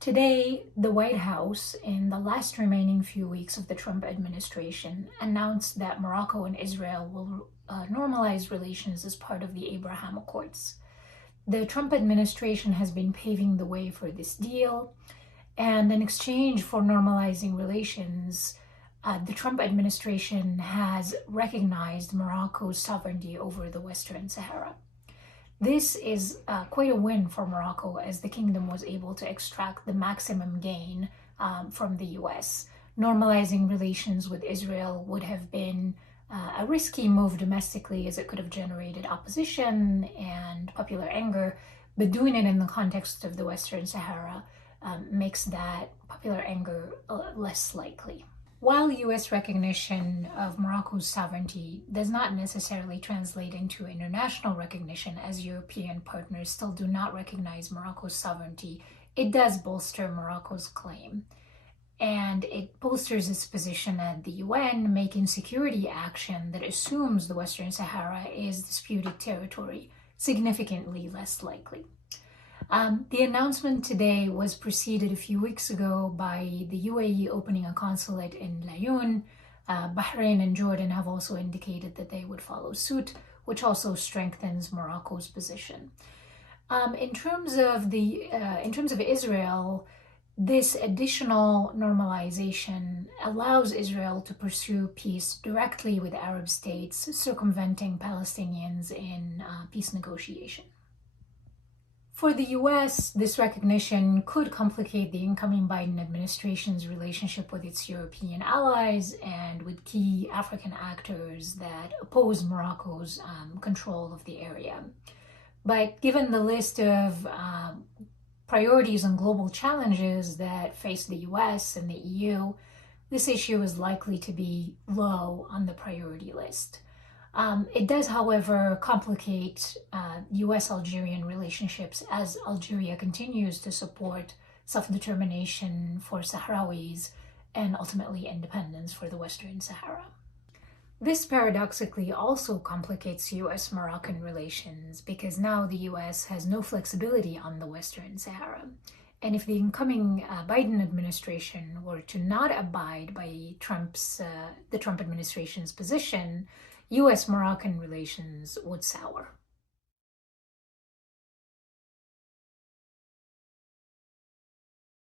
Today, the White House, in the last remaining few weeks of the Trump administration, announced that Morocco and Israel will normalize relations as part of the Abraham Accords. The Trump administration has been paving the way for this deal, and in exchange for normalizing relations, the Trump administration has recognized Morocco's sovereignty over the Western Sahara. This is quite a win for Morocco, as the kingdom was able to extract the maximum gain from the US. Normalizing relations with Israel would have been a risky move domestically, as it could have generated opposition and popular anger, but doing it in the context of the Western Sahara makes that popular anger less likely. While US recognition of Morocco's sovereignty does not necessarily translate into international recognition, as European partners still do not recognize Morocco's sovereignty, it does bolster Morocco's claim. And it bolsters its position at the UN, making security action that assumes the Western Sahara is disputed territory significantly less likely. The announcement today was preceded a few weeks ago by the UAE opening a consulate in Laayoune. Bahrain and Jordan have also indicated that they would follow suit, which also strengthens Morocco's position. In terms of Israel, this additional normalization allows Israel to pursue peace directly with Arab states, circumventing Palestinians in peace negotiation. For the US, this recognition could complicate the incoming Biden administration's relationship with its European allies and with key African actors that oppose Morocco's control of the area. But given the list of priorities and global challenges that face the US and the EU, this issue is likely to be low on the priority list. It does, however, complicate US-Algerian relationships, as Algeria continues to support self-determination for Sahrawis and ultimately independence for the Western Sahara. This paradoxically also complicates US-Moroccan relations, because now the US has no flexibility on the Western Sahara. And if the incoming Biden administration were to not abide by the Trump administration's position, US-Moroccan relations would sour.